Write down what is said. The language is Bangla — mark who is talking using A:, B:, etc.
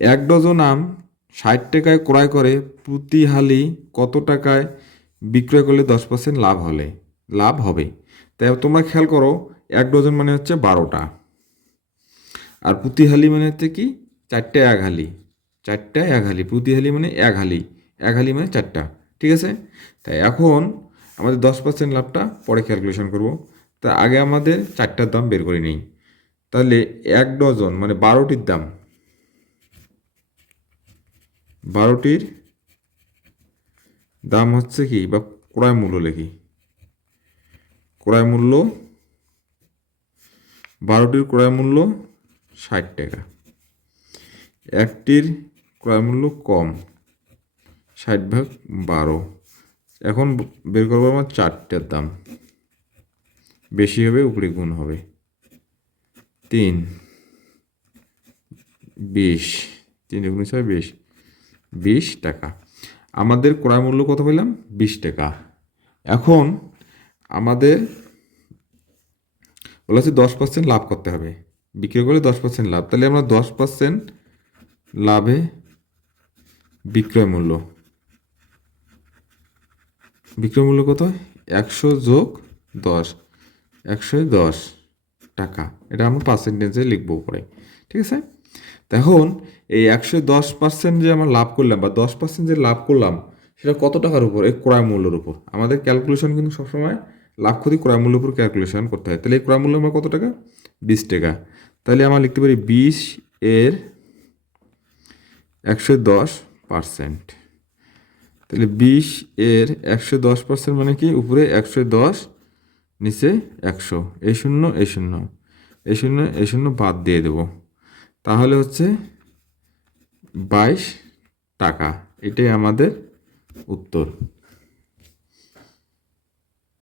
A: এক ডজন আম ষাট টাকায় ক্রয় করে প্রতি হালি কত টাকায় বিক্রয় করলে দশ পার্সেন্ট লাভ হলে? লাভ হবে। তাই তোমরা খেয়াল করো, এক ডজন মানে হচ্ছে বারোটা। আর প্রতি হালি মানে হচ্ছে কি? চারটে এক হালি। চারটা এক হালি। প্রতি হালি মানে এক হালি। এক হালি মানে চারটা। ঠিক আছে? তাই এখন আমাদের দশ পার্সেন্ট লাভটা পরে ক্যালকুলেশন করব। তা আগে আমাদের চারটার দাম বের করে নিই। তাহলে এক ডজন মানে বারোটির দাম বারোটির দাম হচ্ছে কি বা ক্রয় মূল্য লেখি। ক্রয় মূল্য, বারোটির ক্রয় মূল্য ষাট টাকা। একটির ক্রয় মূল্য কম, ষাট ভাগ বারো। এখন বের করব আমার চারটের দাম। বেশি হবে, উপরে গুণ হবে। তিন, বিশ। তিন গুণ ছয়, বিশ। বিশ টাকা। আমাদের ক্রয় মূল্য কত পেলাম? বিশ টাকা। এখন আমাদের বলা হচ্ছে দশ পার্সেন্ট লাভ করতে হবে। বিক্রি করলে দশ পার্সেন্ট লাভ। তাহলে আমরা দশ পার্সেন্ট লাভে বিক্রয় মূল্য। বিক্রয় মূল্য কত? একশো যোগ দশ। একশো দশ টাকা। এটা আমরা পার্সেন্টেজে লিখব পরে ঠিক আছে? তো এখন এই একশো দশ পার্সেন্ট যে আমরা লাভ করলাম বা দশ পার্সেন্ট যে লাভ করলাম, সেটা কত টাকার উপর? এই ক্রয় মূল্যের উপর। আমাদের ক্যালকুলেশন কিন্তু সবসময় লাভ, ক্ষতি, ক্রয় মূল্যের উপর ক্যালকুলেশন করতে হয়। তাহলে এই ক্রয় মূল্য আমরা কত টাকা? বিশ টাকা। তাহলে আমরা লিখতে পারি বিশ এর একশো দশ পার্সেন্ট তাহলে বিশ এর একশো দশ পার্সেন্ট মানে কি? উপরে একশো দশ, নিচে একশো। এই শূন্য এই শূন্য। এই শূন্য এই শূন্য বাদ দিয়ে দেব। তাহলে হচ্ছে বাইশ টাকা। এটাই আমাদের উত্তর।